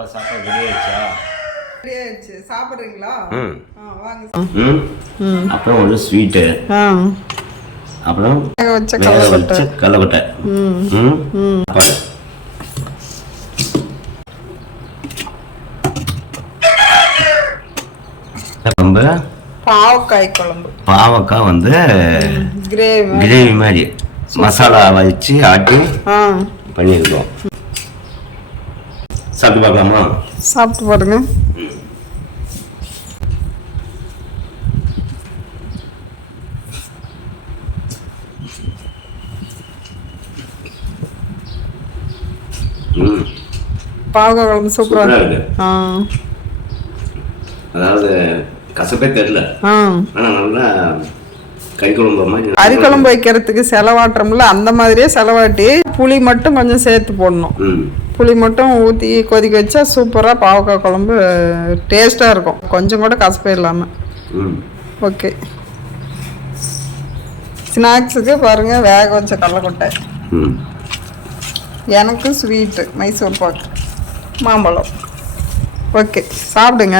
என்னப்பா சாப்பாடு ரெடி ஆயிடுச்சா? ரெடி ஆயிடுச்சு. சாப்பிட்றீங்களா? வாங்க. ம். அப்புறம் ஒரு ஸ்வீட்டு ஆ. அப்புறம் வேக வச்ச சாப்பாடு. ரொம்ப பாவக்காய் குழம்பு. பாவக்காய் வந்து கிரேவி கிரேவி மாதிரி. மசாலா வச்சு ஆட்டி பண்ணியிருக்கோம். சாப்பிட்டு பார்க்கலாமா? சாப்பிட்டு பாருங்க. பாவக்காய் குழம்பு சூப்பரா சூப்பராக இருக்கு. அதாவது கசப்பே தெரில ஆ. ஆனால் நல்லா கை குழம்பு மாதிரி கறி குழம்பு வைக்கிறதுக்கு செலவாட்டுறோம்ல அந்த மாதிரியே செலவாட்டி புளி மட்டும் கொஞ்சம் சேர்த்து போடணும். புளி மட்டும் ஊற்றி கொதிக்க வச்சா சூப்பராக பாவக்காய் குழம்பு டேஸ்ட்டாக இருக்கும். கொஞ்சம் கூட கசப்பே இல்லாமல் ம். ஓகே. ஸ்நாக்ஸுக்கு பாருங்கள் வேக வச்ச கடலைக்கொட்டை. எனக்கு ஸ்வீட்டு மைசூர் பாக்கு மாம்பழம். ஓகே சாப்பிடுங்க.